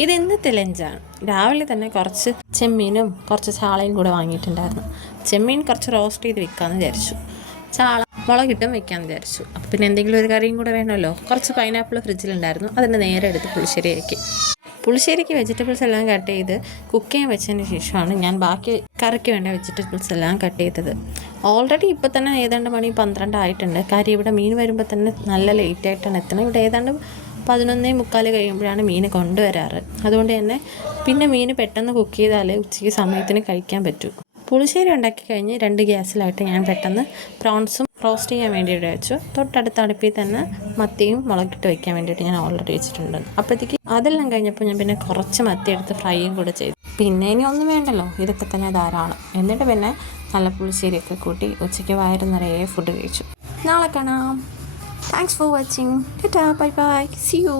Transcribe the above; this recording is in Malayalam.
ഇത് ഇന്നത്തെ ലഞ്ചാണ്. രാവിലെ തന്നെ കുറച്ച് ചെമ്മീനും കുറച്ച് ചാളയും കൂടെ വാങ്ങിയിട്ടുണ്ടായിരുന്നു. ചെമ്മീൻ കുറച്ച് റോസ്റ്റ് ചെയ്ത് വെക്കാമെന്ന് വിചാരിച്ചു. ചാള മുളകിട്ടും വെക്കാമെന്ന് വിചാരിച്ചു. അപ്പോൾ പിന്നെ എന്തെങ്കിലും ഒരു കറിയും കൂടെ വേണമല്ലോ. കുറച്ച് പൈനാപ്പിൾ ഫ്രിഡ്ജിലുണ്ടായിരുന്നു. അതിൻ്റെ നേരെ എടുത്ത് പുളിശ്ശേരിക്ക് വെജിറ്റബിൾസ് എല്ലാം കട്ട് ചെയ്ത് കുക്ക് ചെയ്യാൻ വെച്ചതിന് ശേഷമാണ് ഞാൻ ബാക്കി കറിക്ക് വേണ്ട വെജിറ്റബിൾസ് എല്ലാം കട്ട് ചെയ്തത്. ഓൾറെഡി ഇപ്പോൾ തന്നെ ഏതാണ്ട് മണി 12 ആയിട്ടുണ്ട്. കാര്യം ഇവിടെ മീൻ വരുമ്പോൾ തന്നെ നല്ല ലേറ്റായിട്ടാണ് എത്തുന്നത്. ഇവിടെ ഏതാണ്ട് 11:45 കഴിയുമ്പോഴാണ് മീൻ കൊണ്ടുവരാറ്. അതുകൊണ്ട് തന്നെ പിന്നെ മീൻ പെട്ടെന്ന് കുക്ക് ചെയ്താലേ ഉച്ചയ്ക്ക് സമയത്തിന് കഴിക്കാൻ പറ്റൂ. പുളിശ്ശേരി ഉണ്ടാക്കി കഴിഞ്ഞ് 2 ഗ്യാസിലായിട്ട് ഞാൻ പെട്ടെന്ന് പ്രോൺസും റോസ്റ്റ് ചെയ്യാൻ വേണ്ടിയിട്ട് വെച്ചു. തൊട്ടടുത്ത അടുപ്പിൽ തന്നെ മത്തിയും മുളകിട്ട് വയ്ക്കാൻ വേണ്ടിയിട്ട് ഞാൻ ഓൾറെഡി വെച്ചിട്ടുണ്ട്. അപ്പോഴത്തേക്ക് അതെല്ലാം കഴിഞ്ഞപ്പോൾ ഞാൻ പിന്നെ കുറച്ച് മത്തി എടുത്ത് ഫ്രൈയും കൂടെ ചെയ്തു. പിന്നെ ഇനി ഒന്നും വേണ്ടല്ലോ, ഇതൊക്കെ തന്നെ ധാരാളം. എന്നിട്ട് പിന്നെ നല്ല പുളിശ്ശേരിയൊക്കെ കൂട്ടി ഉച്ചയ്ക്ക് വയറ് നിറയെ ഫുഡ് കഴിച്ചു. നാളെ കാണാം. Thanks for watching. Tata, bye bye, see U.